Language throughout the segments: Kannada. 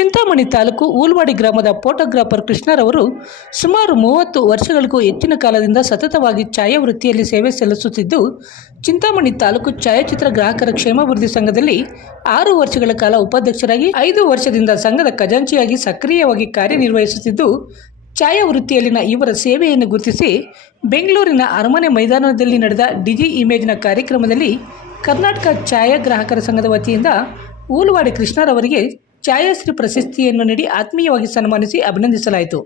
ಚಿಂತಾಮಣಿ ತಾಲೂಕು ಊಲ್ವಾಡಿ ಗ್ರಾಮದ ಫೋಟೋಗ್ರಾಫರ್ ಕೃಷ್ಣರವರು ಸುಮಾರು ಮೂವತ್ತು ವರ್ಷಗಳಿಗೂ ಹೆಚ್ಚಿನ ಕಾಲದಿಂದ ಸತತವಾಗಿ ಛಾಯಾವೃತ್ತಿಯಲ್ಲಿ ಸೇವೆ ಸಲ್ಲಿಸುತ್ತಿದ್ದು, ಚಿಂತಾಮಣಿ ತಾಲೂಕು ಛಾಯಾಚಿತ್ರ ಗ್ರಾಹಕರ ಕ್ಷೇಮಾಭಿವೃದ್ಧಿ ಸಂಘದಲ್ಲಿ ಆರು ವರ್ಷಗಳ ಕಾಲ ಉಪಾಧ್ಯಕ್ಷರಾಗಿ, ಐದು ವರ್ಷದಿಂದ ಸಂಘದ ಖಜಾಂಚಿಯಾಗಿ ಸಕ್ರಿಯವಾಗಿ ಕಾರ್ಯನಿರ್ವಹಿಸುತ್ತಿದ್ದು, ಛಾಯಾವೃತ್ತಿಯಲ್ಲಿನ ಇವರ ಸೇವೆಯನ್ನು ಗುರುತಿಸಿ ಬೆಂಗಳೂರಿನ ಅರಮನೆ ಮೈದಾನದಲ್ಲಿ ನಡೆದ ಡಿಜಿ ಇಮೇಜ್ನ ಕಾರ್ಯಕ್ರಮದಲ್ಲಿ ಕರ್ನಾಟಕ ಛಾಯಾಗ್ರಾಹಕರ ಸಂಘದ ವತಿಯಿಂದ ಊಲುವಾಡಿ ಕೃಷ್ಣರವರಿಗೆ ಛಾಯಾಶ್ರೀ ಪ್ರಶಸ್ತಿಯನ್ನು ನೀಡಿ ಆತ್ಮೀಯವಾಗಿ ಸನ್ಮಾನಿಸಿ ಅಭಿನಂದಿಸಲಾಯಿತು.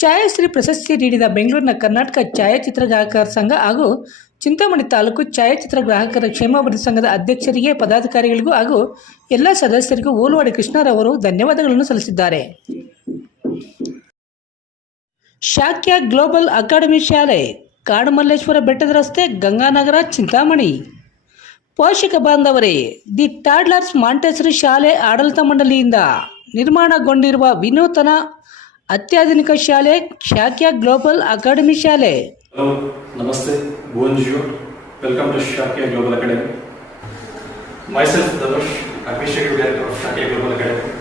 ಛಾಯಾಶ್ರೀ ಪ್ರಶಸ್ತಿ ನೀಡಿದ ಬೆಂಗಳೂರಿನ ಕರ್ನಾಟಕ ಛಾಯಾಚಿತ್ರ ಗ್ರಾಹಕರ ಸಂಘ ಹಾಗೂ ಚಿಂತಾಮಣಿ ತಾಲೂಕು ಛಾಯಾಚಿತ್ರ ಗ್ರಾಹಕರ ಕ್ಷೇಮಾಭಿವೃದ್ಧಿ ಸಂಘದ ಅಧ್ಯಕ್ಷರಿಗೆ, ಪದಾಧಿಕಾರಿಗಳಿಗೂ ಹಾಗೂ ಎಲ್ಲ ಸದಸ್ಯರಿಗೂ ಓಲ್ವಾಡಿ ಕೃಷ್ಣರವರು ಧನ್ಯವಾದಗಳನ್ನು ಸಲ್ಲಿಸಿದ್ದಾರೆ. ಶಾಕ್ಯ ಗ್ಲೋಬಲ್ ಅಕಾಡೆಮಿ ಶಾಲೆ, ಕಾಡುಮಲ್ಲೇಶ್ವರ ಬೆಟ್ಟದ ರಸ್ತೆ, ಗಂಗಾನಗರ, ಚಿಂತಾಮಣಿ. ಪೋಷಕ ಬಾಂಧವರೇ, ದಿ ಟಾಡ್ಲರ್ಸ್ ಮಾಂಟೆಸರಿ ಶಾಲೆ ಆಡಳಿತ ಮಂಡಳಿಯಿಂದ ನಿರ್ಮಾಣಗೊಂಡಿರುವ ವಿನೂತನ ಅತ್ಯಾಧುನಿಕ ಶಾಲೆ ಶಾಖ್ಯ ಗ್ಲೋಬಲ್ ಅಕಾಡೆಮಿ ಶಾಲೆ. ನಮಸ್ತೆ welcome to global academy. Myself director of global academy.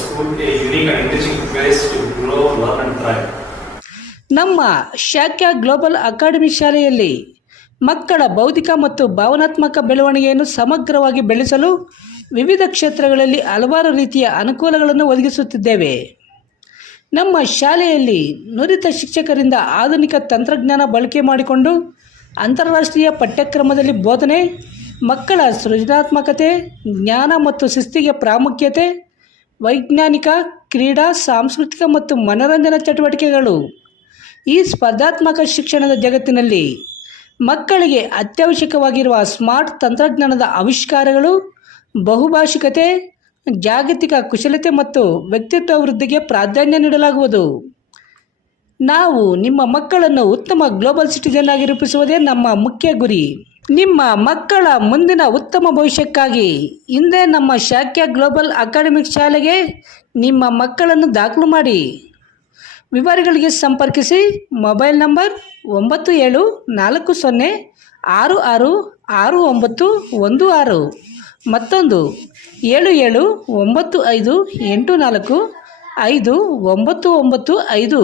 School a and place to grow and try ನಮ್ಮ ಶಾಖ್ಯ ಗ್ಲೋಬಲ್ ಅಕಾಡೆಮಿ ಶಾಲೆಯಲ್ಲಿ ಮಕ್ಕಳ ಬೌದ್ಧಿಕ ಮತ್ತು ಭಾವನಾತ್ಮಕ ಬೆಳವಣಿಗೆಯನ್ನು ಸಮಗ್ರವಾಗಿ ಬೆಳೆಸಲು ವಿವಿಧ ಕ್ಷೇತ್ರಗಳಲ್ಲಿ ಹಲವಾರು ರೀತಿಯ ಅನುಕೂಲಗಳನ್ನು ಒದಗಿಸುತ್ತಿದ್ದೇವೆ. ನಮ್ಮ ಶಾಲೆಯಲ್ಲಿ ನುರಿತ ಶಿಕ್ಷಕರಿಂದ ಆಧುನಿಕ ತಂತ್ರಜ್ಞಾನ ಬಳಕೆ ಮಾಡಿಕೊಂಡು ಅಂತಾರಾಷ್ಟ್ರೀಯ ಪಠ್ಯಕ್ರಮದಲ್ಲಿ ಬೋಧನೆ, ಮಕ್ಕಳ ಸೃಜನಾತ್ಮಕತೆ, ಜ್ಞಾನ ಮತ್ತು ಶಿಸ್ತಿಗೆ ಪ್ರಾಮುಖ್ಯತೆ, ವೈಜ್ಞಾನಿಕ, ಕ್ರೀಡಾ, ಸಾಂಸ್ಕೃತಿಕ ಮತ್ತು ಮನರಂಜನಾ ಚಟುವಟಿಕೆಗಳು ಈ ಸ್ಪರ್ಧಾತ್ಮಕ ಶಿಕ್ಷಣದ ಜಗತ್ತಿನಲ್ಲಿ ಮಕ್ಕಳಿಗೆ ಅತ್ಯವಶ್ಯಕವಾಗಿರುವ ಸ್ಮಾರ್ಟ್ ತಂತ್ರಜ್ಞಾನದ ಆವಿಷ್ಕಾರಗಳು ಬಹುಭಾಷಿಕತೆ ಜಾಗತಿಕ ಕುಶಲತೆ ಮತ್ತು ವ್ಯಕ್ತಿತ್ವ ವೃದ್ಧಿಗೆ ಪ್ರಾಧಾನ್ಯ ನೀಡಲಾಗುವುದು. ನಾವು ನಿಮ್ಮ ಮಕ್ಕಳನ್ನು ಉತ್ತಮ ಗ್ಲೋಬಲ್ ಸಿಟಿಜನ್ ಆಗಿ ರೂಪಿಸುವುದೇ ನಮ್ಮ ಮುಖ್ಯ ಗುರಿ. ನಿಮ್ಮ ಮಕ್ಕಳ ಮುಂದಿನ ಉತ್ತಮ ಭವಿಷ್ಯಕ್ಕಾಗಿ ಹಿಂದೆ ನಮ್ಮ ಶಾಖ್ಯ ಗ್ಲೋಬಲ್ ಅಕಾಡೆಮಿಕ್ ಶಾಲೆಗೆ ನಿಮ್ಮ ಮಕ್ಕಳನ್ನು ದಾಖಲು ಮಾಡಿ. ವಿವರಗಳಿಗೆ ಸಂಪರ್ಕಿಸಿ ಮೊಬೈಲ್ ನಂಬರ್ ಒಂಬತ್ತು ಏಳು ನಾಲ್ಕು ಸೊನ್ನೆ ಆರು ಆರು ಆರು ಒಂಬತ್ತು ಒಂದು ಆರು. ಮತ್ತೊಂದು ಏಳು ಏಳು ಒಂಬತ್ತು ಐದು ಎಂಟು ನಾಲ್ಕು ಐದು ಒಂಬತ್ತು ಒಂಬತ್ತು ಐದು.